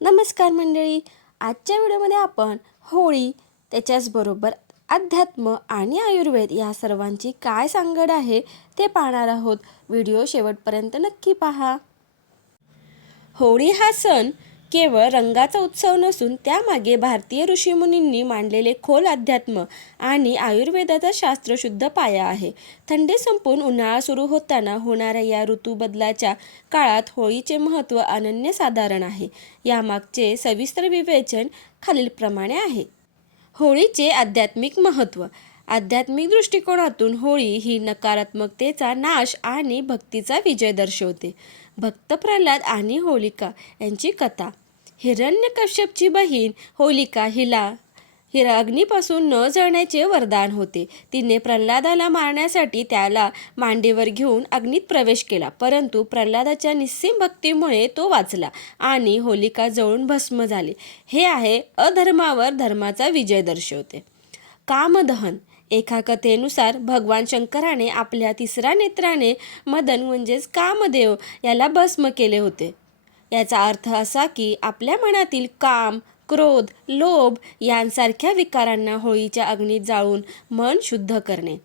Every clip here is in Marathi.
नमस्कार मंडळी. आजच्या व्हिडिओमध्ये आपण होळी, त्याच्याचबरोबर अध्यात्म आणि आयुर्वेद या सर्वांची काय सांगड आहे ते पाहणार आहोत. व्हिडिओ शेवटपर्यंत नक्की पहा. होळी हा सण केवळ रंगाचा उत्सव नसून त्यामागे भारतीय ऋषीमुनींनी मांडलेले खोल अध्यात्म आणि आयुर्वेदाचा शास्त्रशुद्ध पाया आहे. थंडी संपून उन्हाळा सुरू होताना होणाऱ्या या ऋतूबदलाच्या काळात होळीचे महत्त्व अनन्यसाधारण आहे. यामागचे सविस्तर विवेचन खालीलप्रमाणे आहे. होळीचे आध्यात्मिक महत्त्व. आध्यात्मिक दृष्टिकोनातून होळी ही नकारात्मकतेचा नाश आणि भक्तीचा विजय दर्शवते. भक्त प्रल्हाद आणि होलिका यांची कथा. हिरण्यकश्यपची बहीण होलिका हिला अग्नीपासून न जळण्याचे वरदान होते. तिने प्रल्हादाला मारण्यासाठी त्याला मांडीवर घेऊन अग्नीत प्रवेश केला, परंतु प्रल्हादाच्या निस्सीम भक्तीमुळे तो वाचला आणि होलिका जळून भस्म झाली. हे आहे अधर्मावर धर्माचा विजय दर्शवते. कामदहन. एका कथेनुसार भगवान शंकराने आपल्या तिसऱ्या नेत्राने मदन म्हणजेच कामदेव याला भस्म केले होते. याचा अर्थ असा की आपल्या मनातील काम, क्रोध, लोभ यांसारख्या विकारांना होळीच्या अग्नीत जाळून मन शुद्ध करणे.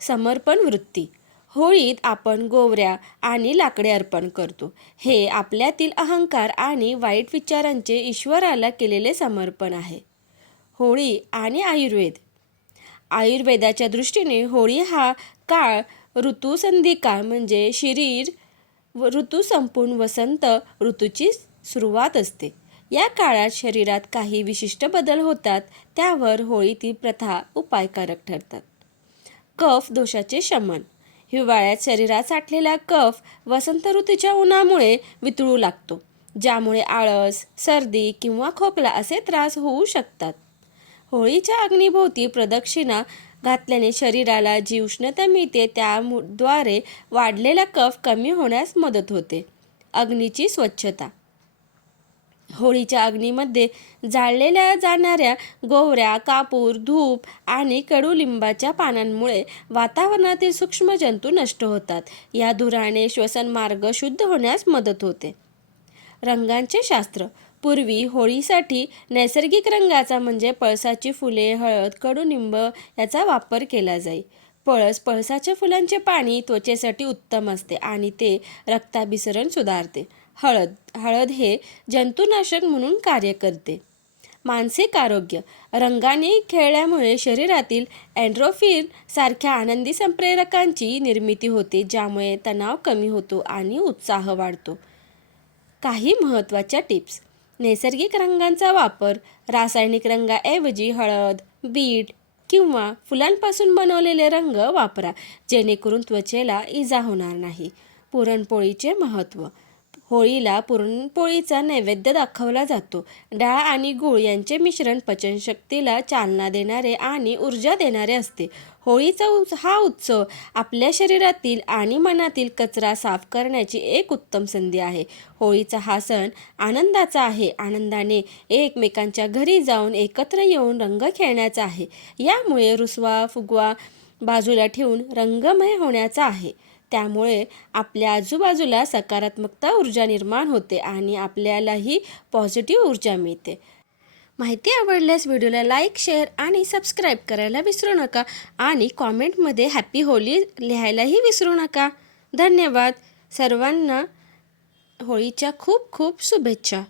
समर्पण वृत्ती. होळीत आपण गोवऱ्या आणि लाकडे अर्पण करतो. हे आपल्यातील अहंकार आणि वाईट विचारांचे ईश्वराला केलेले समर्पण आहे. होळी आणि आयुर्वेद. आयुर्वेदाच्या दृष्टीने होळी हा काळ ऋतुसंधिकाळ म्हणजे शिरीर ऋतू संपून वसंत ऋतूची सुरुवात असते. या काळात शरीरात काही विशिष्ट बदल होतात, त्यावर होळीतील प्रथा उपायकारक ठरतात. कफ दोषाचे शमन. हिवाळ्यात शरीरात साठलेला कफ वसंत ऋतूच्या उन्हामुळे वितळू लागतो, ज्यामुळे आळस, सर्दी किंवा खोकला असे त्रास होऊ शकतात. होळीच्या अग्नीभोवती प्रदक्षिणा घातल्याने शरीराला जी उष्णता मिळते त्याद्वारे वाढलेला कफ कमी होण्यास मदत होते. अग्नीची स्वच्छता. होळीच्या अग्नीमध्ये जाळलेल्या जाणाऱ्या गोवऱ्या, कापूर, धूप आणि कडुलिंबाच्या पानांमुळे वातावरणातील सूक्ष्म जंतू नष्ट होतात. या धुराने श्वसनमार्ग शुद्ध होण्यास मदत होते. रंगांचे शास्त्र. पूर्वी होळीसाठी नैसर्गिक रंगाचा म्हणजे पळसाची फुले, हळद, कडुनिंब याचा वापर केला जाई. पळसाच्या फुलांचे पाणी त्वचेसाठी उत्तम असते आणि ते रक्ताभिसरण सुधारते. हळद हे जंतुनाशक म्हणून कार्य करते. मानसिक आरोग्य. रंगाने खेळल्यामुळे शरीरातील एंड्रोफिन सारख्या आनंदी संप्रेरकांची निर्मिती होते, ज्यामुळे तणाव कमी होतो आणि उत्साह वाढतो. काही महत्त्वाच्या टिप्स. नैसर्गिक रंगांचा वापर. रासायनिक रंगाऐवजी हळद, बीट किंवा फुलांपासून बनवलेले रंग वापरा, जेणेकरून त्वचेला इजा होणार नाही. पुरणपोळीचे महत्त्व. होळीला पुरणपोळीचा नैवेद्य दाखवला जातो. डाळ आणि गूळ यांचे मिश्रण पचनशक्तीला चालना देणारे आणि ऊर्जा देणारे असते. होळीचा हा उत्सव आपल्या शरीरातील आणि मनातील कचरा साफ करण्याची एक उत्तम संधी आहे. होळीचा हा सण आनंदाचा आहे. आनंदाने एकमेकांच्या घरी जाऊन एकत्र येऊन रंग खेळण्याचा आहे. यामुळे रुसवा फुगवा बाजूला ठेवून रंगमय होण्याचा आहे. त्यामुळे आपल्या आजूबाजूला सकारात्मकता ऊर्जा निर्माण होते आणि आपल्यालाही पॉझिटिव्ह ऊर्जा मिळते. माहिती आवडल्यास व्हिडिओला लाईक, शेअर आणि सबस्क्राईब करायला विसरू नका आणि कॉमेंटमध्ये हॅपी होळी लिहायलाही विसरू नका. धन्यवाद. सर्वांना होळीच्या खूप खूप शुभेच्छा.